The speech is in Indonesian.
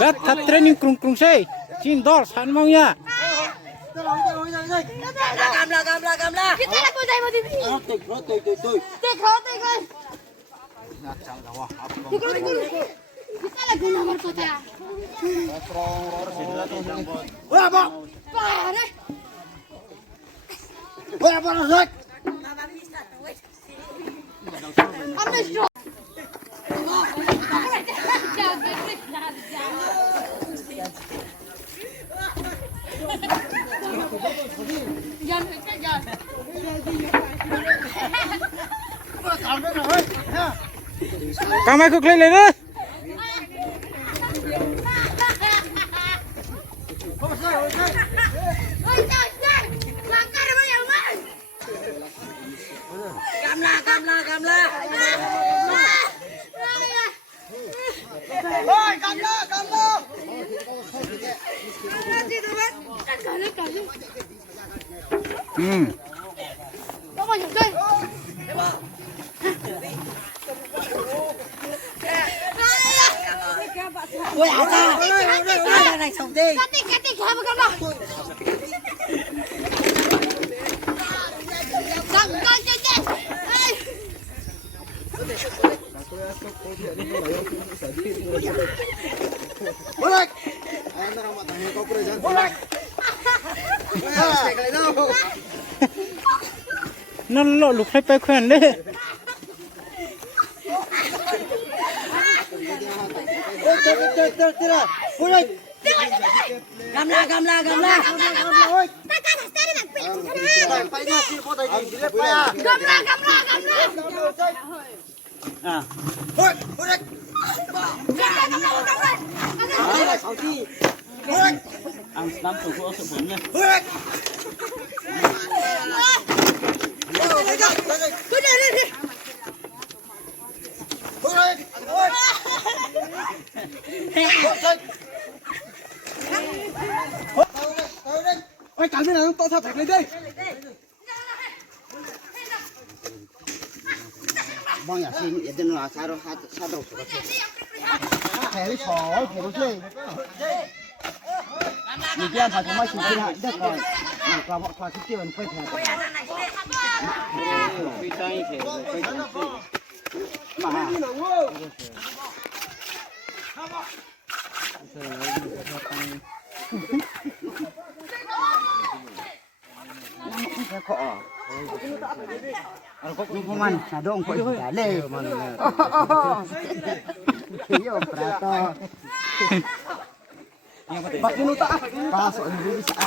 Bet thật training krung krung say. Chin dor san mau ya. Gamla. Kita nak kau mau di sini. Tekor. Kita lagi nomor kota. Wah, Pak. Pare. Wah, Pak Nasik. Ambil straw. Kamai kok lele deh. Gamla. Oi, Gamla. Kamu nyusul. Ôi, áo ta. Đây này sống đi. Cắt hả mà Gamla. Bolak. Ayo orang matanya kau pergi. Bolak. Sekali dong. Nó lộ lục hay bay khuyên đấy. Tira. Bolak. Gamla. Oi. Ôi, cắn cái nào to thật thật lên đây. Bang ya sini itu nula saro satu. Hei soal kerja. Ni dia pakai macam mana? Dah kau nak kau pakai kerja mana pakai apa? Pisang ini, mana? Kok? Kok kuman sadong kok dale. Yo prato. Pakai nuta. Pasok ini bisa.